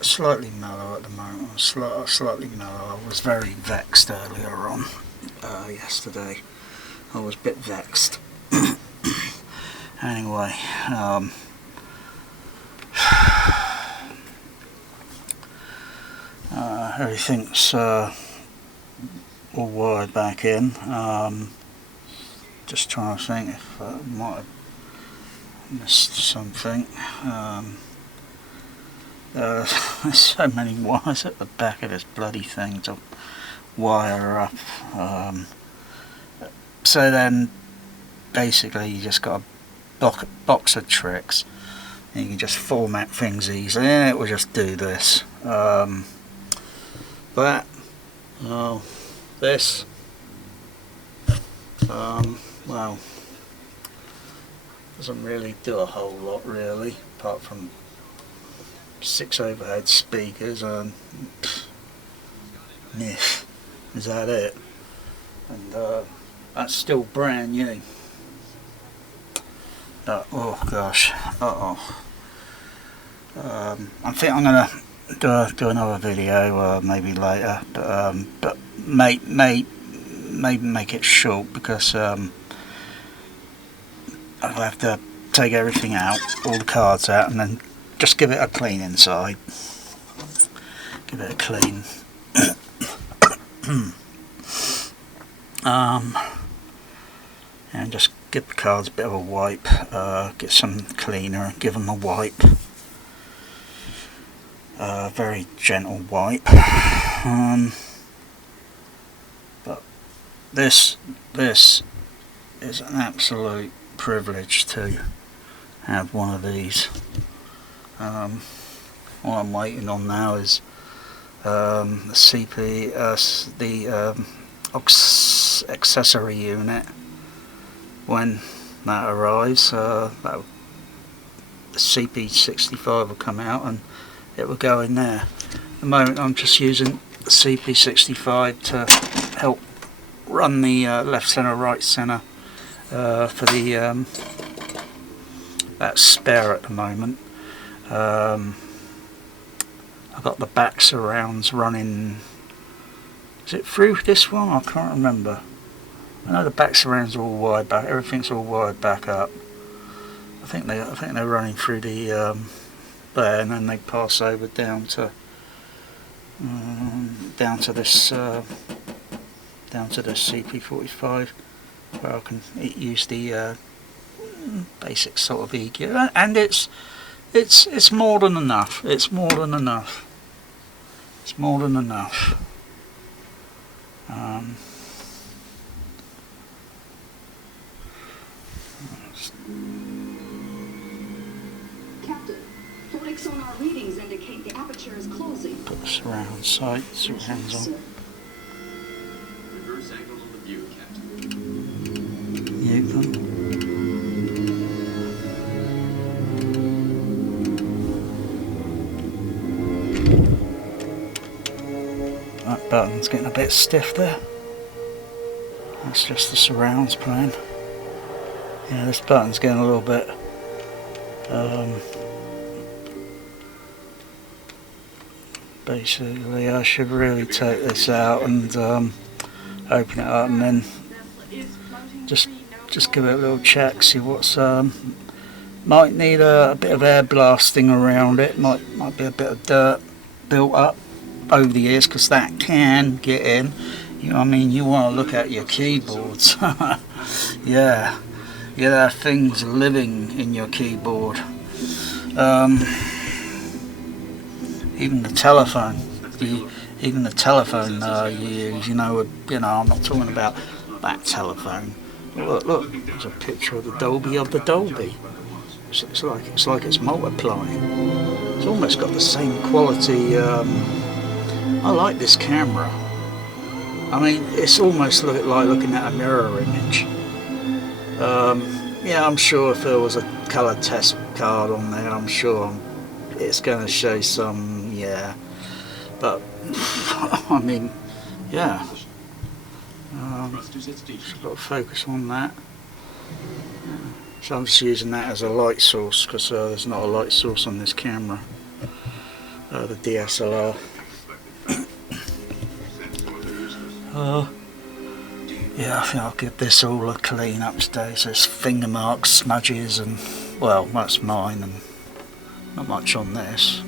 Slightly mellow at the moment. Slightly mellow. I was very vexed earlier on. Yesterday, I was a bit vexed. Anyway, everything's all wired back in. Just trying to think if I might have missed something. There's so many wires at the back of this bloody thing to wire up. So then basically you just got a box of tricks and you can just format things easily, and it will just do this. This well, doesn't really do a whole lot really, apart from 6 overhead speakers and is that it? And that's still brand new. Oh gosh, I think I'm gonna do another video maybe later, but maybe make it short, because I'll have to take everything out, all the cards out, and then just give it a clean inside. Give it a clean. And just give the cards a bit of a wipe. Get some cleaner, give them a wipe. Very gentle wipe. But this is an absolute privilege to have one of these. All I'm waiting on now is the accessory unit. When that arrives, the CP65 will come out and it will go in there. At the moment I'm just using the CP65 to help run the left center, right center for the that's spare at the moment. I've got the back surrounds running. Is it through this one? I can't remember. I know the back surrounds are all wired back. Everything's all wired back up. I think they're running through the there, and then they pass over down to this CP45, where I can use the basic sort of EQ, and it's more than enough. It's more than enough. It's more than enough. Captain, flight sonar readings indicate the aperture is closing. Put the surround sight, surrounds on. Reverse angle of the view, Captain. Mute them. That button's getting a bit stiff there. That's just the surrounds playing. Yeah, this button's getting a little bit basically I should really take this out and open it up, and then just give it a little check, see what's might need a bit of air blasting around it, might be a bit of dirt built up over the years, because that can get in. You know what I mean? You want to look at your keyboards. Yeah, there are things living in your keyboard. Even the telephone, you use. You know, I'm not talking about that telephone. Look, there's a picture of the Dolby It's like it's multiplying. It's almost got the same quality. I like this camera. I mean, it's almost like looking at a mirror image. Yeah, I'm sure if there was a colour test card on there, I'm sure it's going to show some, yeah. But, I mean, yeah. Just got to focus on that. So I'm just using that as a light source because there's not a light source on this camera, the DSLR. Yeah, I think I'll give this all a clean up today. So it's finger marks, smudges, and well, that's mine, and not much on this.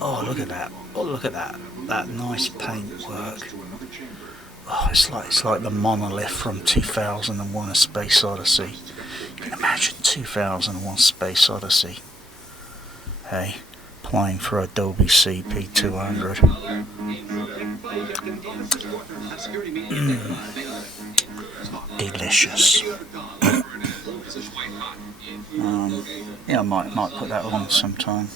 Oh, look at that! Oh, look at that! That nice paintwork. Oh, it's like the monolith from 2001: A Space Odyssey. You can imagine 2001: Space Odyssey. Hey, playing for a Dolby CP200. Delicious. Yeah, I might put that on sometime,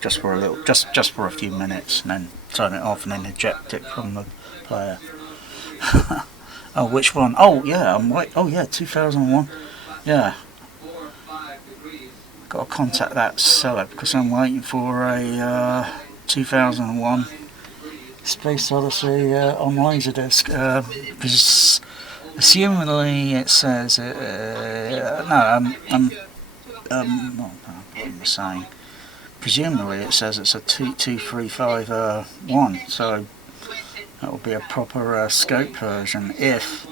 just for a few minutes, and then turn it off and then eject it from the player. Oh, which one? Oh yeah, I'm right. Oh yeah, 2001. Yeah, got to contact that seller because I'm waiting for a 2001 Space Odyssey on Laserdisc. Because assumingly it says what am I saying? Presumably it says it's a 2351, so that will be a proper scope version if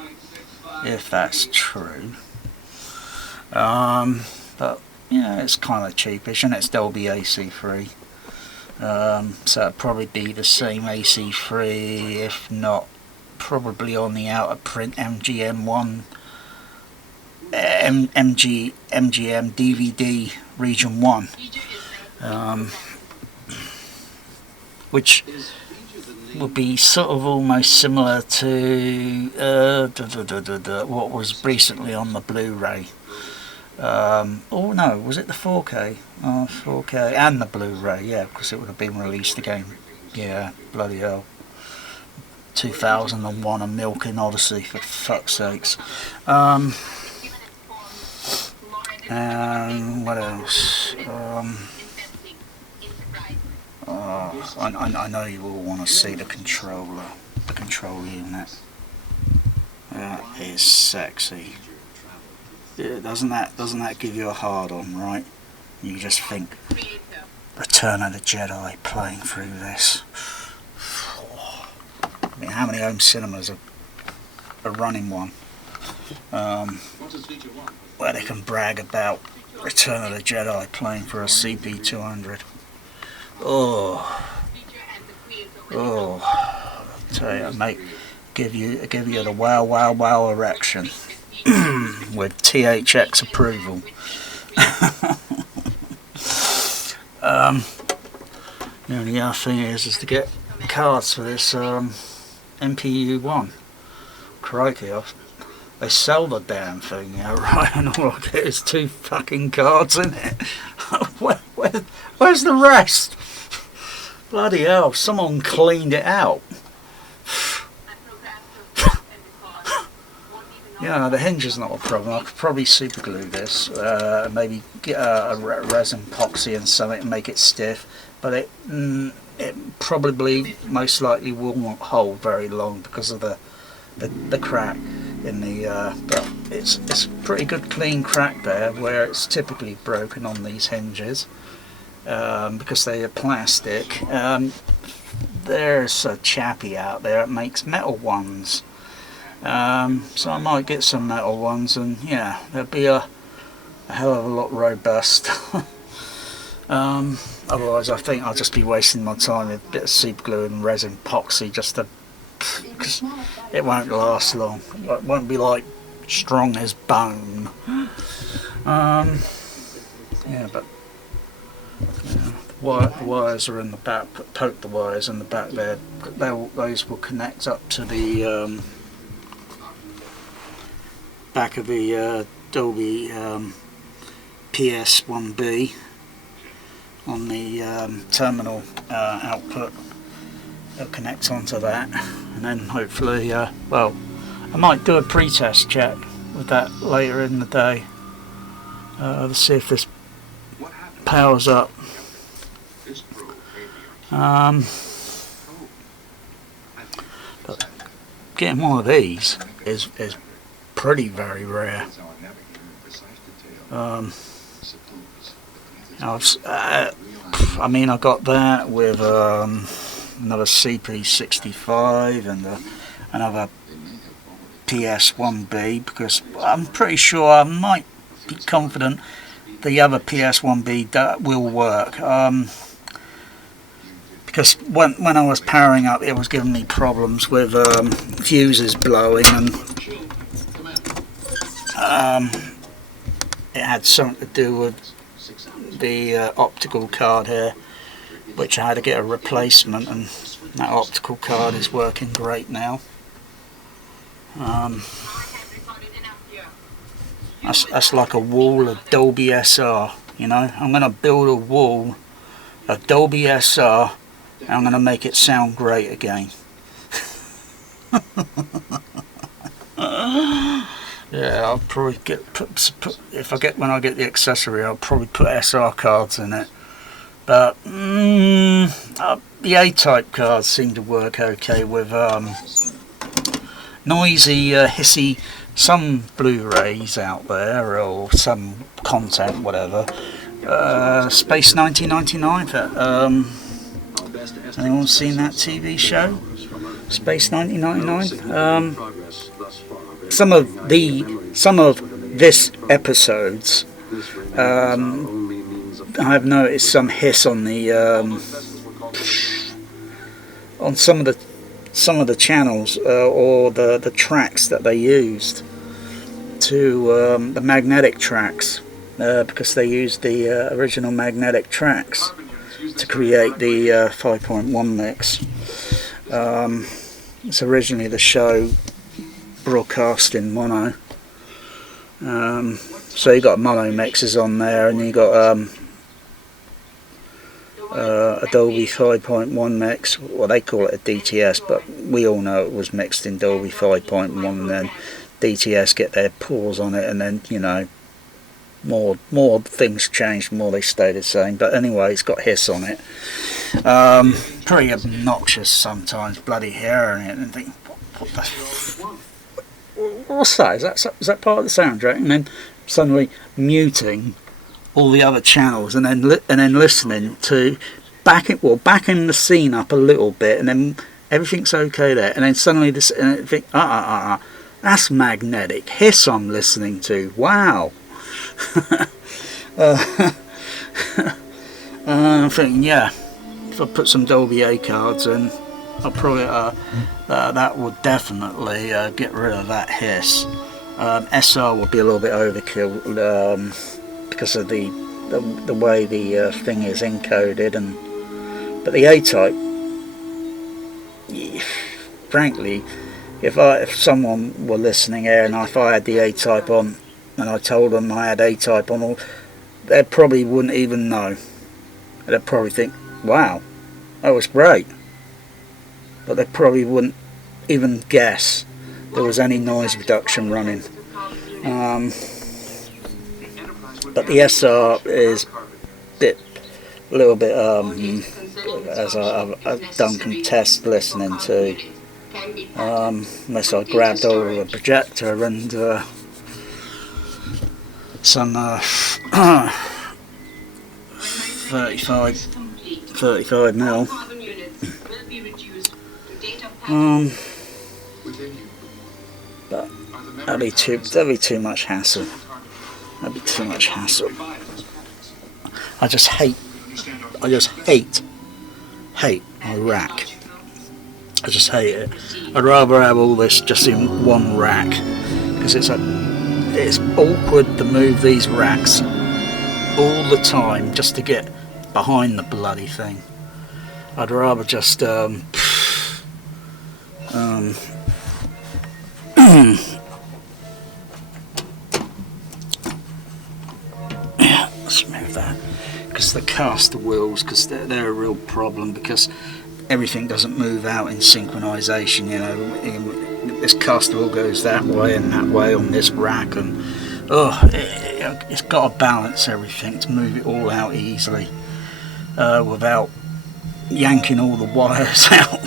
that's true. But yeah, it's kind of cheapish, and it's Dolby AC3. So it'd probably be the same AC3, if not probably on the outer print MGM1, MGM DVD Region 1, which would be sort of almost similar to what was recently on the Blu-ray. Oh no, was it the 4K? Oh, 4K and the Blu-ray, yeah, because it would have been released again. Yeah, bloody hell. 2001, A Milking Odyssey, for fuck's sakes. And what else? I know you all want to see the control unit. That is sexy. Yeah, doesn't that give you a hard on, right? You just think Return of the Jedi playing through this. I mean, how many home cinemas are running one where they can brag about Return of the Jedi playing for a CP200? Oh, I tell you, mate, give you the wow erection. With THX approval. The only other thing is to get cards for this MPU1. Crikey, they sell the damn thing now, right? And all I get is 2 fucking cards in it. Where's the rest? Bloody hell, someone cleaned it out. Yeah, the hinge is not a problem. I could probably super glue this, maybe get a resin epoxy and something and make it stiff, but it probably most likely will not hold very long because of the crack in the. But it's a pretty good clean crack there, where it's typically broken on these hinges because they are plastic. There's a chappie out there that makes metal ones. So I might get some metal ones, and yeah, they'll be a hell of a lot robust. Otherwise I think I'll just be wasting my time with a bit of super glue and resin epoxy because it won't last long. It won't be like strong as bone. Yeah, but yeah, the wires are in the back. Poke the wires in the back there. Those will connect up to the back of the Dolby PS1B on the terminal output. They'll connect onto that, and then hopefully, well, I might do a pre-test check with that later in the day to see if this powers up. But getting one of these is pretty very rare. I mean, I got that with another CP65 and another PS1B, because I'm pretty sure, I might be confident the other PS1B will work. Because when I was powering up, it was giving me problems with fuses blowing, and it had something to do with the optical card here, which I had to get a replacement, and that optical card is working great now. That's like a wall of Dolby SR, you know. I'm going to build a wall of Dolby SR, and I'm going to make it sound great again. Yeah, I'll probably when I get the accessory, I'll probably put SR cards in it. But the A-type cards seem to work okay with noisy, hissy, some Blu-rays out there, or some content, whatever. Space 1999. Anyone seen that TV show? Space 1999. Some of this episodes, I've noticed some hiss on the on some of the channels, or the tracks that they used to the magnetic tracks, because they used the original magnetic tracks to create the 5.1 mix. It's originally the show broadcast in mono, so you got mono mixes on there, and you got a Dolby 5.1 mix. Well, they call it a DTS, but we all know it was mixed in Dolby 5.1, and then DTS get their paws on it, and then, you know, more things changed, more they stay the same. But anyway, it's got hiss on it. Pretty obnoxious sometimes, bloody hearing it and think, what the what's that? Is that part of the soundtrack? And then suddenly muting all the other channels, and then listening to backing the scene up a little bit, and then everything's okay there, and then suddenly this, and I think, that's magnetic hiss I'm listening to. Wow. I'm thinking, yeah, if I put some Dolby A cards in, I'll probably that would definitely get rid of that hiss. SR would be a little bit overkill, because of the way the thing is encoded, but the A-type, frankly, if someone were listening here, and if I had the A-type on, and I told them I had A-type on, they probably wouldn't even know. They'd probably think, wow, that was great. But they probably wouldn't even guess there was any noise reduction running. But the SR is a little bit, as I've done some test listening to, unless I grabbed hold of a projector and some 35 mil. But that'd be too much hassle. That'd be too much hassle. I just hate my rack. I just hate it. I'd rather have all this just in one rack, because it's awkward to move these racks all the time just to get behind the bloody thing. I'd rather just yeah, let's move that, because the caster wheels, because they're a real problem, because everything doesn't move out in synchronization. You know, this caster wheel goes that way and that way on this rack, and it's got to balance everything to move it all out easily, without yanking all the wires out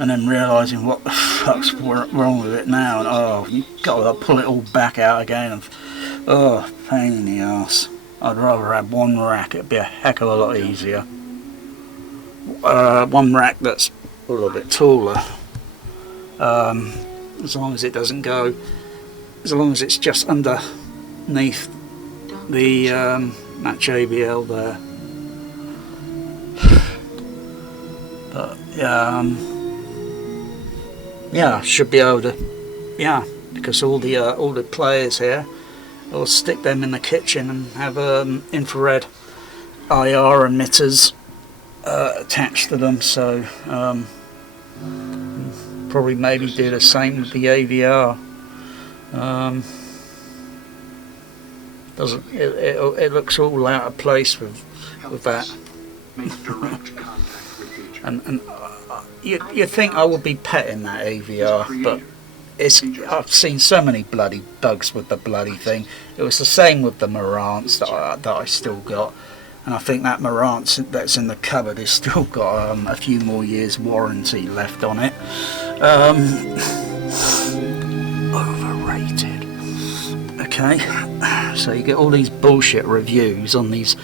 and then realising what the fuck's wrong with it now, and you've got to pull it all back out again, and Oh, pain in the arse. I'd rather have one rack, it'd be a heck of a lot easier. One rack that's a little bit taller. As long as it doesn't go, as long as it's just underneath the that JBL there. But yeah, should be able to, yeah, because all the players here, I'll stick them in the kitchen and have infrared IR emitters attached to them. So probably maybe do the same with the AVR. Doesn't it looks all out of place with that. and you think I would be petting that AVR, but I've seen so many bloody bugs with the bloody thing. It was the same with the Marantz that I still got, and I think that Marantz that's in the cupboard has still got a few more years warranty left on it. Overrated. Okay, so you get all these bullshit reviews on these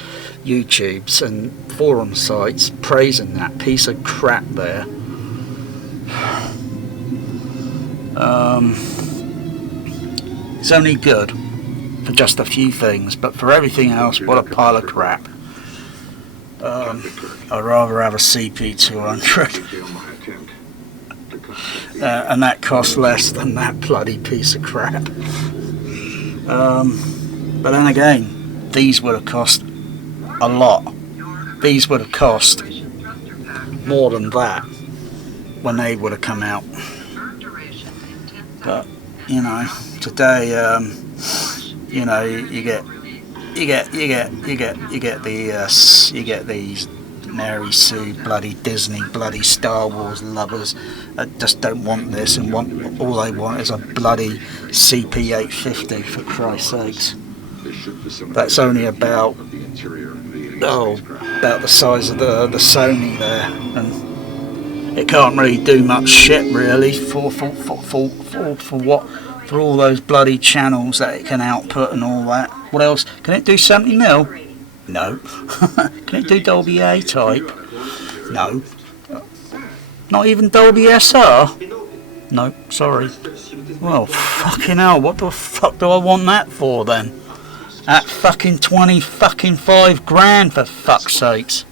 YouTubes and forum sites praising that piece of crap there. It's only good for just a few things, but for everything else, what a pile of crap. I'd rather have a CP200. And that costs less than that bloody piece of crap. But then again, these would have cost a lot. These would have cost more than that when they would have come out. But you know, today, you know, you get these Mary Sue bloody Disney bloody Star Wars lovers that just don't want this and all they want is a bloody CP850, for Christ's sakes. That's only about the size of the Sony there, and it can't really do much shit really for all those bloody channels that it can output and all that. What else? Can it do 70mm? No. Can it do Dolby A type? No. Not even Dolby SR? No, sorry. Well, fucking hell, what the fuck do I want that for then? At fucking 25 grand, for fuck's sakes.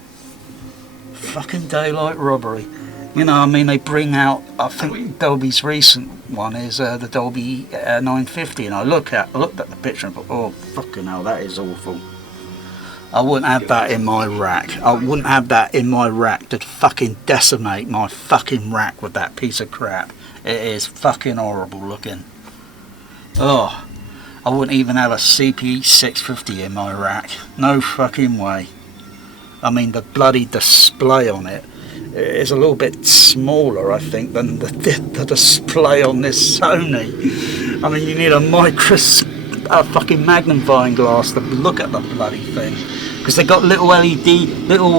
Fucking daylight robbery. You know, I mean, they bring out, I think Dolby's recent one is the Dolby 950, and I looked at the picture and thought, oh fucking hell, that is awful. I wouldn't have that in my rack. I wouldn't have that in my rack to fucking decimate my fucking rack with that piece of crap. It is fucking horrible looking. Oh, I wouldn't even have a CP650 in my rack. No fucking way. I mean, the bloody display on it is a little bit smaller, I think, than the display on this Sony. I mean, you need a fucking magnifying glass to look at the bloody thing, because they got little LED, little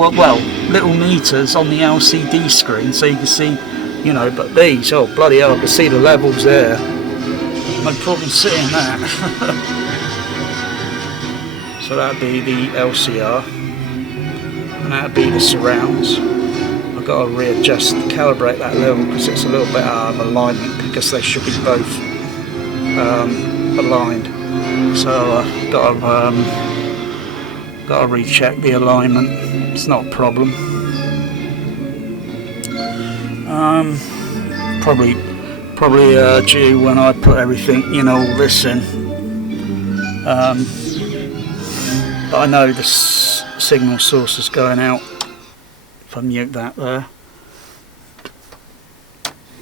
meters on the LCD screen, so you can see, you know. But these, oh bloody hell, I can see the levels there. No problem seeing that. So that'd be the LCR, and that'd be the surrounds. I've got to readjust, calibrate that level because it's a little bit out of alignment, because they should be both aligned. So I've got to recheck the alignment. It's not a problem. Probably due when I put everything, you know, all this in. But I know the signal source is going out. If I mute that there.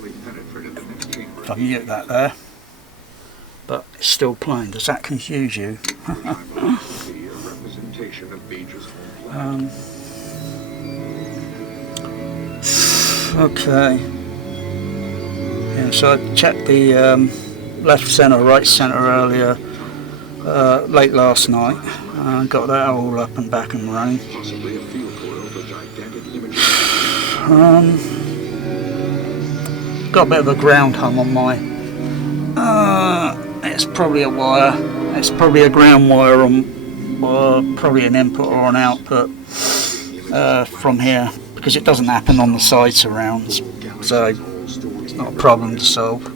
If I mute that there. But it's still playing. Does that confuse you? Okay. Yeah, so I checked the left centre, right centre earlier, late last night. Got that all up and back and running. Got a bit of a ground hum on my. It's probably a wire. It's probably a ground wire or probably an input or an output from here, because it doesn't happen on the side surrounds, so it's not a problem to solve.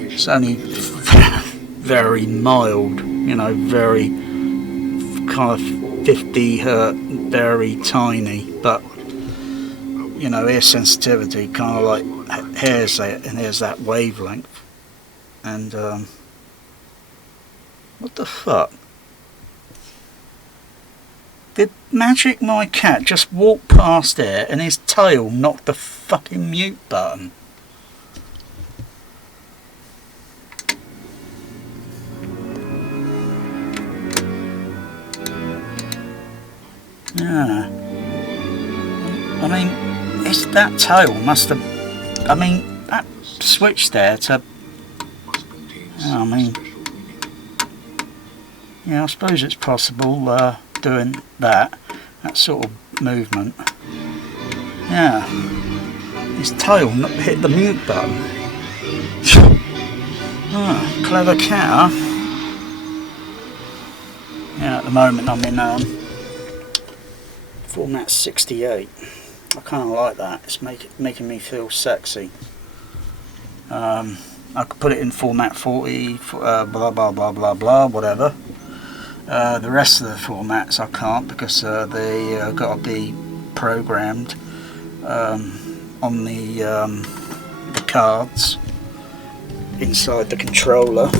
It's only very mild, you know, very kind of 50 hertz, very tiny, but you know, ear sensitivity, kind of like here's that and here's that wavelength. And what the fuck? Did Magic my cat just walk past there and his tail knocked the fucking mute button? Yeah. I mean, it's that tail must have... I mean, that switch there to... I mean... Yeah, I suppose it's possible doing that sort of movement. Yeah. His tail hit the mute button. Clever cat, huh? Yeah, at the moment I'm in format 68. I kind of like that. It's making me feel sexy. I could put it in format 40, blah blah blah blah blah, whatever. The rest of the formats I can't, because they got to be programmed on the cards inside the controller.